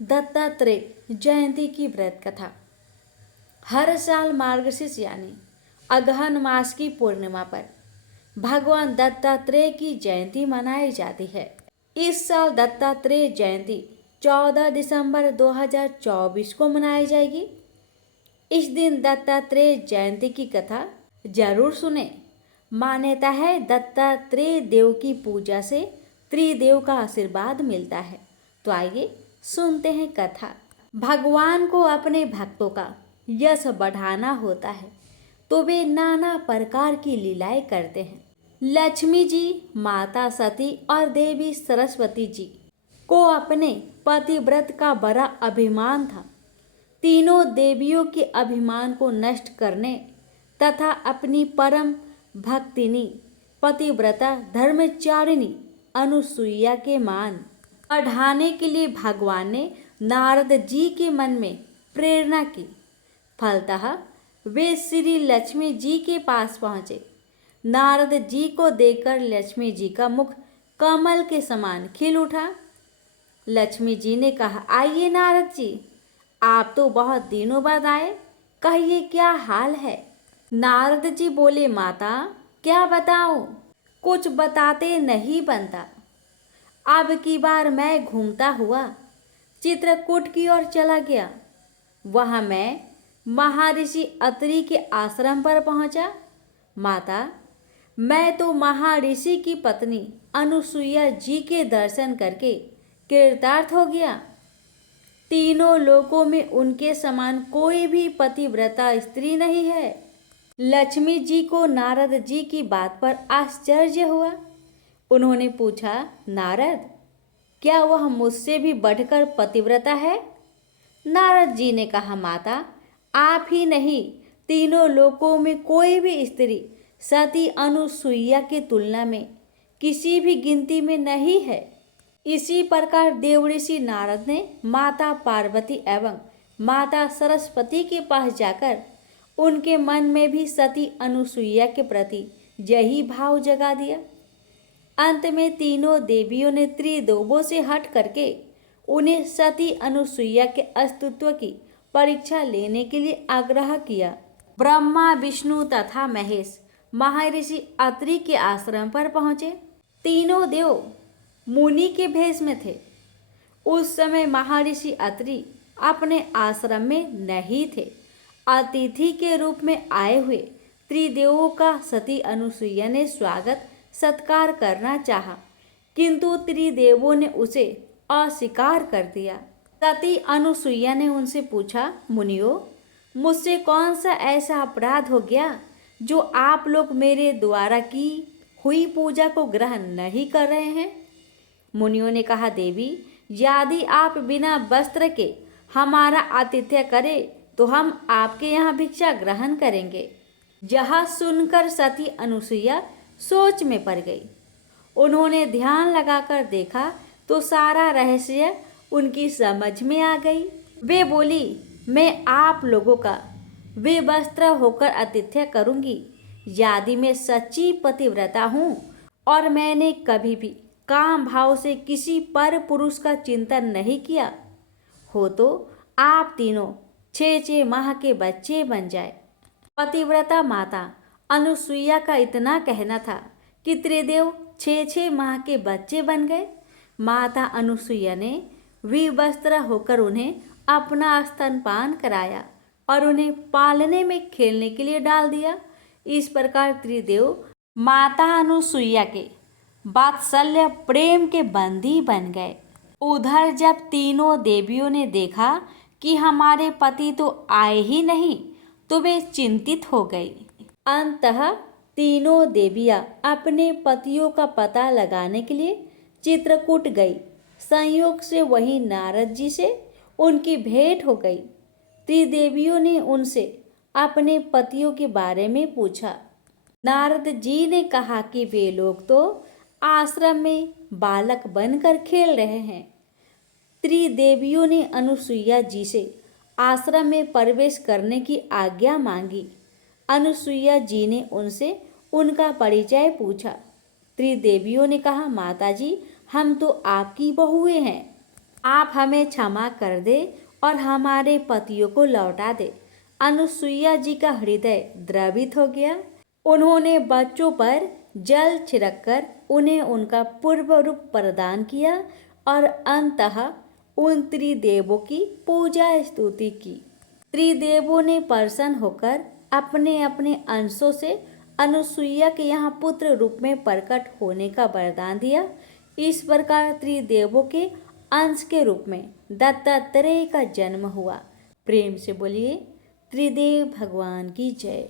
दत्तात्रेय जयंती की व्रत कथा। हर साल मार्गशीर्ष यानी अगहन मास की पूर्णिमा पर भगवान दत्तात्रेय की जयंती मनाई जाती है। इस साल दत्तात्रेय जयंती 14 दिसंबर 2024 को मनाई जाएगी। इस दिन दत्तात्रेय जयंती की कथा जरूर सुने। मान्यता है दत्तात्रेय देव की पूजा से त्रिदेव का आशीर्वाद मिलता है। तो आइए सुनते हैं कथा। भगवान को अपने भक्तों का यश बढ़ाना होता है तो वे नाना प्रकार की लीलाएं करते हैं। लक्ष्मी जी, माता सती और देवी सरस्वती जी को अपने पतिव्रत का बड़ा अभिमान था। तीनों देवियों के अभिमान को नष्ट करने तथा अपनी परम भक्तिनी पतिव्रता धर्मचारिणी अनुसुईया के मान बढ़ाने के लिए भगवान ने नारद जी के मन में प्रेरणा की। फलतः वे श्री लक्ष्मी जी के पास पहुँचे। नारद जी को देखकर लक्ष्मी जी का मुख कमल के समान खिल उठा। लक्ष्मी जी ने कहा, आइए नारद जी, आप तो बहुत दिनों बाद आए, कहिए क्या हाल है। नारद जी बोले, माता क्या बताऊं, कुछ बताते नहीं बनता। अब की बार मैं घूमता हुआ चित्रकूट की ओर चला गया। वहां मैं महर्षि अत्रि के आश्रम पर पहुंचा। माता, मैं तो महर्षि की पत्नी अनुसुईया जी के दर्शन करके कृतार्थ हो गया। तीनों लोकों में उनके समान कोई भी पतिव्रता स्त्री नहीं है। लक्ष्मी जी को नारद जी की बात पर आश्चर्य हुआ। उन्होंने पूछा, नारद, क्या वह मुझसे भी बढ़कर पतिव्रता है? नारद जी ने कहा, माता, आप ही नहीं, तीनों लोकों में कोई भी स्त्री सती अनुसुईया की तुलना में किसी भी गिनती में नहीं है। इसी प्रकार देवऋषि नारद ने माता पार्वती एवं माता सरस्वती के पास जाकर उनके मन में भी सती अनुसुईया के प्रति यही भाव जगा दिया। अंत में तीनों देवियों ने त्रिदेवों से हट करके उन्हें सती अनुसुईया के अस्तित्व की परीक्षा लेने के लिए आग्रह किया। ब्रह्मा, विष्णु तथा महेश महर्षि अत्रि के आश्रम पर पहुंचे। तीनों देव मुनि के भेष में थे। उस समय महर्षि अत्रि अपने आश्रम में नहीं थे। अतिथि के रूप में आए हुए त्रिदेवों का सती अनुसुईया ने स्वागत सत्कार करना चाहा, किंतु त्रिदेवों ने उसे अस्वीकार कर दिया। सती अनुसुईया ने उनसे पूछा, मुनियों, मुझसे कौन सा ऐसा अपराध हो गया जो आप लोग मेरे द्वारा की हुई पूजा को ग्रहण नहीं कर रहे हैं? मुनियों ने कहा, देवी, यदि आप बिना वस्त्र के हमारा आतिथ्य करें तो हम आपके यहाँ भिक्षा ग्रहण करेंगे। यह सुनकर सती अनुसुईया सोच में पड़ गई। उन्होंने ध्यान लगाकर देखा तो सारा रहस्य उनकी समझ में आ गई। वे बोली, मैं आप लोगों का विवस्त्र होकर आतिथ्य करूंगी यदि मैं सच्ची पतिव्रता हूँ और मैंने कभी भी काम भाव से किसी पर पुरुष का चिंतन नहीं किया हो तो आप तीनों 6-6 माह के बच्चे बन जाए। पतिव्रता माता अनुसुईया का इतना कहना था कि त्रिदेव 6-6 माह के बच्चे बन गए। माता अनुसुईया ने विवस्त्र होकर उन्हें अपना स्तनपान कराया और उन्हें पालने में खेलने के लिए डाल दिया। इस प्रकार त्रिदेव माता अनुसुईया के वात्सल्य प्रेम के बंदी बन गए। उधर जब तीनों देवियों ने देखा कि हमारे पति तो आए ही नहीं तो वे चिंतित हो गई। अंततः तीनों देवियां अपने पतियों का पता लगाने के लिए चित्रकूट गई। संयोग से वहीं नारद जी से उनकी भेंट हो गई। त्रिदेवियों ने उनसे अपने पतियों के बारे में पूछा। नारद जी ने कहा कि वे लोग तो आश्रम में बालक बनकर खेल रहे हैं। त्रिदेवियों ने अनुसुईया जी से आश्रम में प्रवेश करने की आज्ञा मांगी। अनुसुईया जी ने उनसे उनका परिचय पूछा। त्रिदेवियों ने कहा, माताजी, हम तो आपकी बहुएं हैं। आप हमें क्षमा कर दे और हमारे पतियों को लौटा दे। अनुसुईया जी का हृदय द्रवित हो गया। उन्होंने बच्चों पर जल छिड़ककर उन्हें उनका पूर्व रूप प्रदान किया और अंततः उन त्रिदेवों की पूजा स्तुति की। त्रिदेवों ने प्रसन्न होकर अपने अपने अंशों से अनुसुईया के यहाँ पुत्र रूप में प्रकट होने का वरदान दिया। इस प्रकार त्रिदेवों के अंश के रूप में दत्तात्रेय का जन्म हुआ। प्रेम से बोलिए त्रिदेव भगवान की जय।